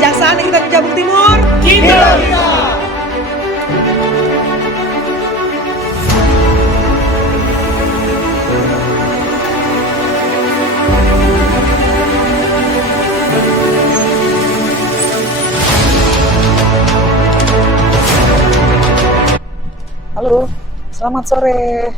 Kejaksaan Negeri Tanjung Jabung Timur. Kita bisa. Halo, selamat sore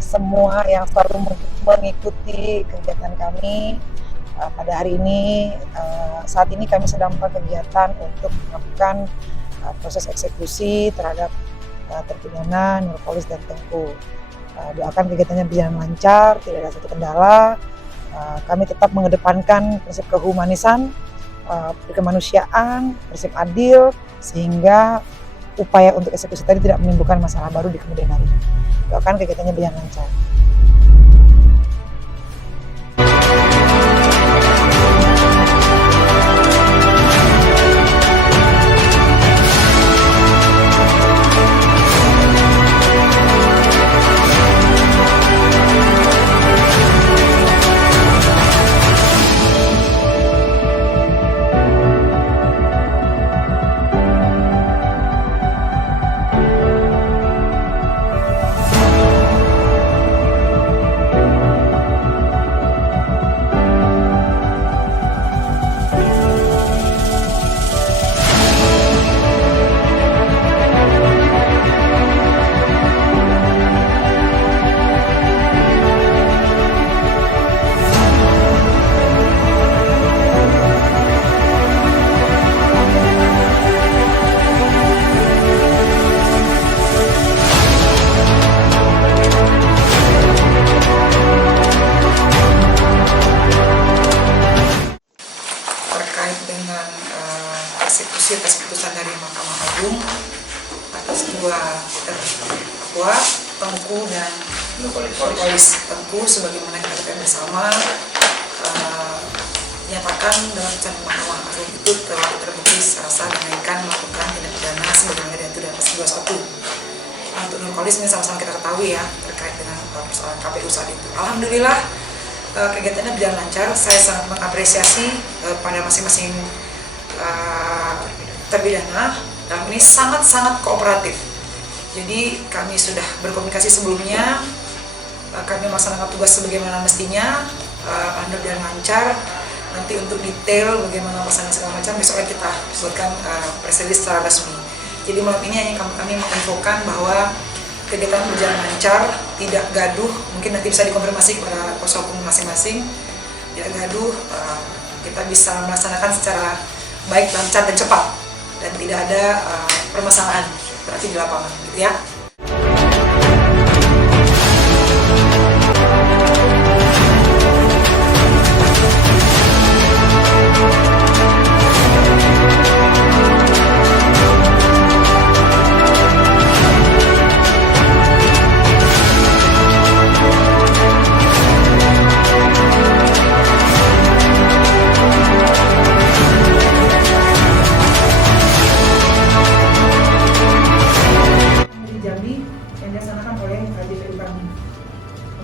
semua yang selalu mengikuti kegiatan kami. Pada hari ini, saat ini kami sedang melakukan kegiatan untuk melakukan proses eksekusi terhadap terpidana Nurkolis dan Tengku. Doakan kegiatannya berjalan lancar, tidak ada satu kendala. Kami tetap mengedepankan prinsip kehumanisan, kemanusiaan, prinsip adil, sehingga upaya untuk eksekusi tadi tidak menimbulkan masalah baru di kemudian hari. Doakan kegiatannya berjalan lancar. Terkait dengan eksekusi atas putusan dari Mahkamah Agung atas dua terdakwa Tengku dan Nurkolis. Tengku sebagaimana kita ketahui bersama dinyatakan dalam putusan Mahkamah Agung itu telah terbukti secara sah dinaikkan melakukan tindak pidana sebagaimana diatur dalam pasal 21. Untuk Nurkolis ini sama-sama kita ketahui ya terkait dengan persoalan KPU saat itu. Alhamdulillah kegiatannya berjalan lancar. Saya sangat mengapresiasi pada masing-masing terpidana dan ini sangat-sangat kooperatif. Jadi kami sudah berkomunikasi sebelumnya, kami melaksanakan tugas sebagaimana mestinya, berjalan lancar. Nanti untuk detail bagaimana pelaksanaan segala macam besok kita buatkan press release secara resmi. Jadi malam ini hanya kami menginfokan bahwa kegiatan berjalan lancar, tidak gaduh, mungkin nanti bisa dikonfirmasi kepada kuasa hukum masing-masing, tidak gaduh, kita bisa melaksanakan secara baik, lancar, dan cepat, dan tidak ada permasalahan berarti di lapangan, gitu ya.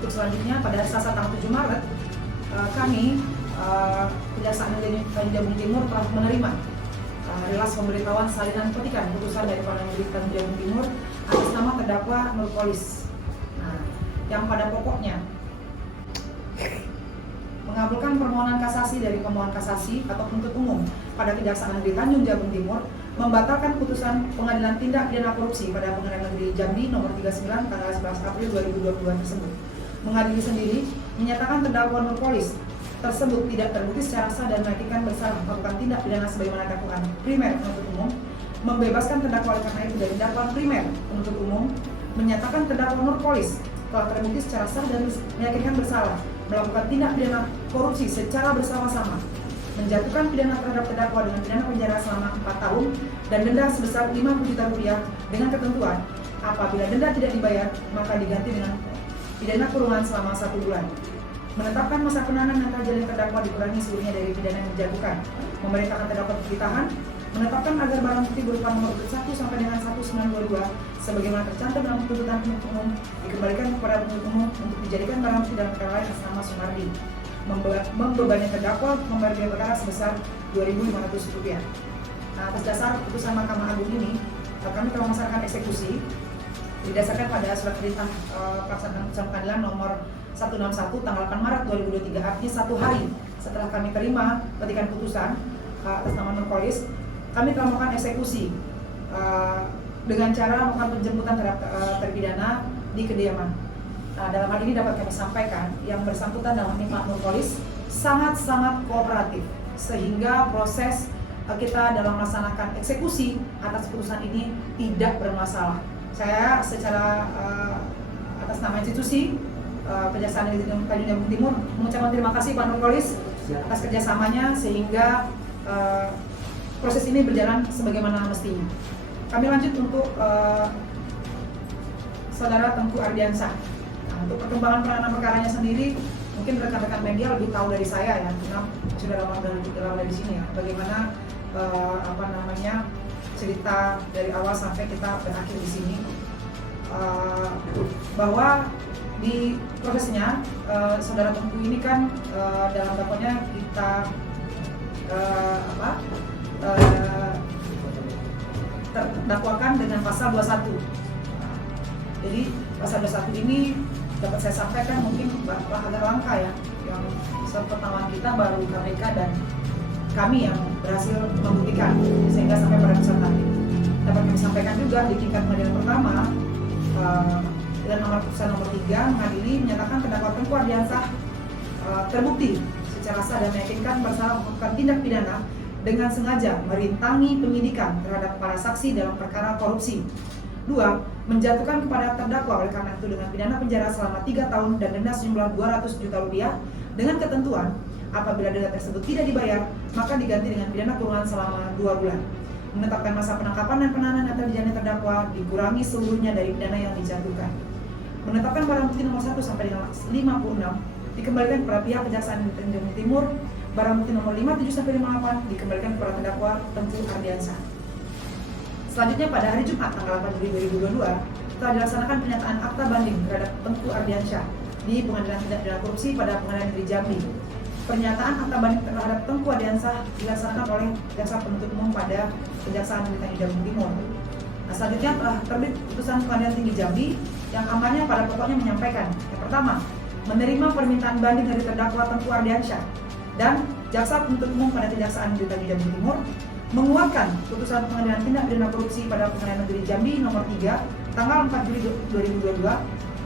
Untuk selanjutnya pada Selasa tanggal 7 Maret kami Kejaksaan Negeri Tanjung Jabung Timur telah menerima rilas pemberitahuan salinan petikan putusan dari Pengadilan Negeri Tanjung Jabung Timur atas nama terdakwa Nurkolis. Nah, yang pada pokoknya mengabulkan permohonan kasasi dari pemohon kasasi atau penuntut umum pada Kejaksaan Negeri Tanjung Jabung Timur, membatalkan putusan Pengadilan Tindak Pidana Korupsi pada Pengadilan Negeri Jambi nomor 39 tanggal 11 April 2022 tersebut. Mengadili sendiri menyatakan terdakwa Nurkolis tersebut tidak terbukti secara sah dan mengakibatkan bersalah melakukan tindak pidana sebagaimana dakwaan primer penuntut umum, membebaskan terdakwa oleh karena itu dari dakwaan primer penuntut umum, menyatakan terdakwa Nurkolis telah terbukti secara sah dan meyakinkan bersalah melakukan tindak pidana korupsi secara bersama-sama, menjatuhkan pidana terhadap terdakwa dengan pidana penjara selama 4 tahun dan denda sebesar 50 juta rupiah dengan ketentuan apabila denda tidak dibayar maka diganti dengan pidana kurungan selama 1 bulan. Menetapkan masa penahanan yang terjalin terdakwa dikurangi seluruhnya dari pidana yang dijatuhkan, memerintahkan terdakwa ditahan, menetapkan agar barang bukti berupa nomor urut 1 sampai dengan 1922 sebagaimana tercantum dalam tuntutan penuntut umum dikembalikan kepada penuntut umum untuk dijadikan barang bukti dalam perkara lain atas nama Sumardi. membebani terdakwa membayar biaya perkara sebesar Rp2.500. Nah, atas dasar putusan Mahkamah Agung ini, kami telah melaksanakan eksekusi didasarkan pada surat perintah pelaksanaan putusan pengadilan nomor 161 tanggal 8 Maret 2023, artinya 1 hari setelah kami terima petikan putusan atas nama Nurkolis, kami telah melakukan eksekusi dengan cara melakukan penjemputan terhadap terpidana di kediaman. Nah, dalam hal ini dapat kami sampaikan yang bersangkutan dalam ini Pak Nurkolis sangat-sangat kooperatif sehingga proses kita dalam melaksanakan eksekusi atas putusan ini tidak bermasalah. Saya secara atas nama institusi Kejaksaan Negeri Tanjung Jabung Timur mengucapkan terima kasih Pak Nurkolis atas kerjasamanya sehingga proses ini berjalan sebagaimana mestinya. Kami lanjut untuk Saudara Tengku Ardiansyah. Nah, untuk perkembangan penanganan perkaranya sendiri, mungkin rekan-rekan media lebih tahu dari saya ya, karena sudah lama di sini ya. Bagaimana cerita dari awal sampai kita berakhir di sini, bahwa di prosesnya Saudara Tengku ini kan dalam dakwaannya kita terdakwakan dengan pasal 21. Jadi pasal 21 ini dapat saya sampaikan mungkin agak langka ya, yang sepertawan kita baru KPK dan kami yang berhasil membuktikan sehingga sampai pada putusan tadi. Dapat kami sampaikan juga di tingkat pengadilan pertama dengan nomor putusan nomor 3 mengadili menyatakan terdakwa Tengku Ardiansyah terbukti secara sah dan meyakinkan bersalah melakukan tindak pidana dengan sengaja merintangi penyidikan terhadap para saksi dalam perkara korupsi. 2. Menjatuhkan kepada terdakwa oleh karena itu dengan pidana penjara selama 3 tahun dan denda sejumlah Rp200 juta dengan ketentuan apabila denda tersebut tidak dibayar maka diganti dengan pidana kurungan selama 2 bulan. Menetapkan masa penangkapan dan penahanan yang terjadi terdakwa dikurangi seluruhnya dari pidana yang dijatuhkan. Menetapkan barang bukti nomor 1 sampai dengan 56 dikembalikan kepada pihak Kejaksaan Negeri Tanjung Jabung Timur. Barang bukti nomor 57 sampai 58 dikembalikan kepada terdakwa Tengku Ardiansyah. Selanjutnya pada hari Jumat tanggal 8 Juli 2022 telah dilaksanakan pernyataan akta banding terhadap Tengku Ardiansyah di Pengadilan Tindak Pidana Korupsi pada Pengadilan Negeri Jambi. Pernyataan akta banding terhadap Tengku Ardiansyah dilaksanakan oleh Jaksa Penuntut Umum pada Kejaksaan Negeri Tanjung Jabung Timur. Nah, selanjutnya telah terbit putusan Pengadilan Tinggi Jambi yang amannya pada pokoknya menyampaikan yang pertama, menerima permintaan banding dari terdakwa Tengku Ardiansyah dan Jaksa Penuntut Umum pada Kejaksaan Negeri Tanjung Jabung Timur menguatkan putusan Pengadilan Tindak Pidana Korupsi pada Pengadilan Negeri Jambi nomor 3 tanggal 4 Juli 2022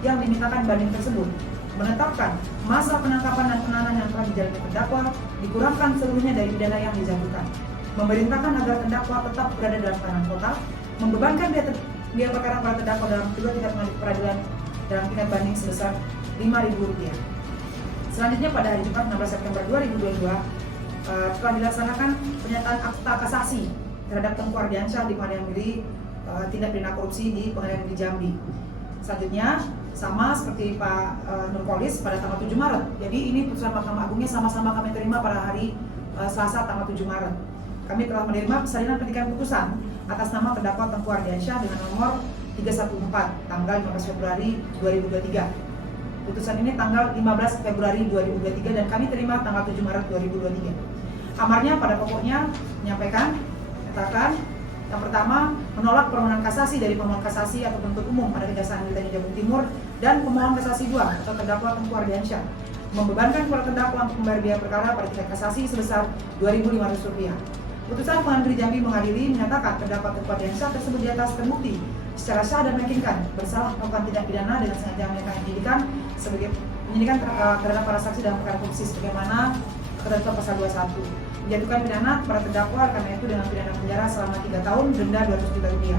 yang dimintakan banding tersebut, menetapkan masa penangkapan dan penahanan yang telah dijalani terdakwa dikurangkan seluruhnya dari pidana yang dijatuhkan, memerintahkan agar terdakwa tetap berada dalam tahanan kota, membebankan biaya perkara para terdakwa dalam kedua tingkat peradilan dalam tingkat banding sebesar Rp5.000. Selanjutnya pada hari Jumat 16 September 2022 telah dilaksanakan pernyataan akta kasasi terhadap Tengku Ardiansyah di Pengadilan Negeri Tindak Pidana Korupsi di Pengadilan Negeri Jambi. Selanjutnya sama seperti Pak Nurkolis pada tanggal 7 Maret. Jadi ini putusan Mahkamah Agungnya sama-sama kami terima pada hari Selasa tanggal 7 Maret. Kami telah menerima persalinan petikan putusan atas nama terdakwa Tengku Ardiansyah dengan nomor 314 tanggal 15 Februari 2023. Putusan ini tanggal 15 Februari 2023 dan kami terima tanggal 7 Maret 2023. Amarnya pada pokoknya menyampaikan, menyatakan yang pertama menolak permohonan kasasi dari pemohon kasasi atau penuntut umum pada Kejaksaan Negeri Tanjung Jabung Timur dan pemohon kasasi 2 atau terdakwa Tengku Ardiansyah membebankan kepada terdakwa untuk membayar biaya perkara pada tingkat kasasi sebesar Rp2.500. Putusan Pengadilan Negeri Jambi mengadili menyatakan terdakwa Tengku Ardiansyah tersebut di atas terbukti secara sah dan meyakinkan bersalah melakukan tindak pidana dengan sengaja melakukan penyidikan sebagai penyidikan terhadap para saksi dalam perkara korupsi sebagaimana ketentuan pasal 21. Menjatuhkan pidana kepada terdakwa karena itu dengan pidana penjara selama 3 tahun, denda Rp200 juta.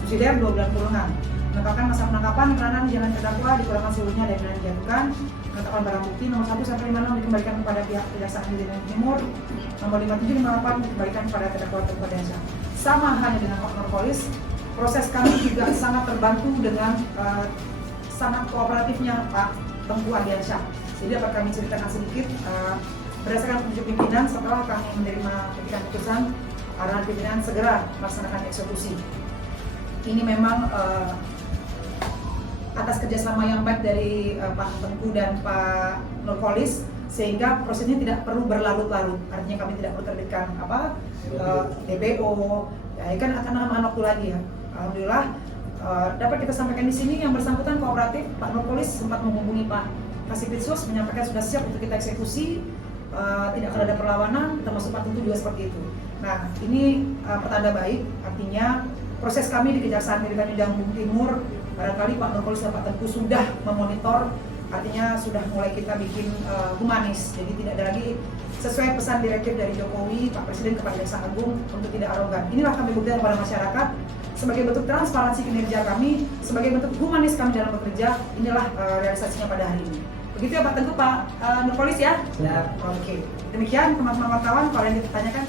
Subsidiar 2 bulan kurungan. Menetapkan masa penangkapan penahanan jalan terdakwa dikurangkan seluruhnya dari pidana dijatuhkan. Menetapkan barang bukti nomor 1 sampai 56 dikembalikan kepada pihak Kejaksaan Negeri Tanjung Timur. Nomor 57 58 dikembalikan kepada terdakwa Tengku Ardiansyah. Sama halnya dengan Pak Nurkolis, proses kami juga sangat terbantu dengan sangat kooperatifnya Pak Tengku Ardiansyah. Jadi dapat kami ceritakan sedikit berdasarkan petunjuk pimpinan setelah kami menerima petikan putusan, arahan pimpinan segera melaksanakan eksekusi. Ini memang atas kerjasama yang baik dari Pak Tengku dan Pak Nurkolis, sehingga prosesnya tidak perlu berlarut-larut. Artinya kami tidak perlu terbitkan DPO, ya kan akan aman waktu lagi ya. Alhamdulillah dapat kita sampaikan di sini yang bersangkutan kooperatif. Pak Nurpolis sempat menghubungi Pak Kasipitsus menyampaikan sudah siap untuk kita eksekusi, tidak akan ada perlawanan, termasuk Pak Tentu juga seperti itu. Nah ini pertanda baik, artinya proses kami di Kejaksaan Negeri Tanjung Jabung Timur, barangkali Pak Nurpolis dan Pak Tentu sudah memonitor, artinya sudah mulai kita bikin humanis, jadi tidak ada lagi sesuai pesan direktif dari Jokowi, Pak Presiden kepada Jaksa Agung untuk tidak arogan. Inilah kami buktikan kepada masyarakat sebagai bentuk transparansi kinerja kami, sebagai bentuk humanis kami dalam bekerja. Inilah realisasinya pada hari ini. Begitu ya Pak Tentu, Pak Nurpolis ya? Ya. Oke. Demikian teman-teman wartawan, kalau yang ditanyakan.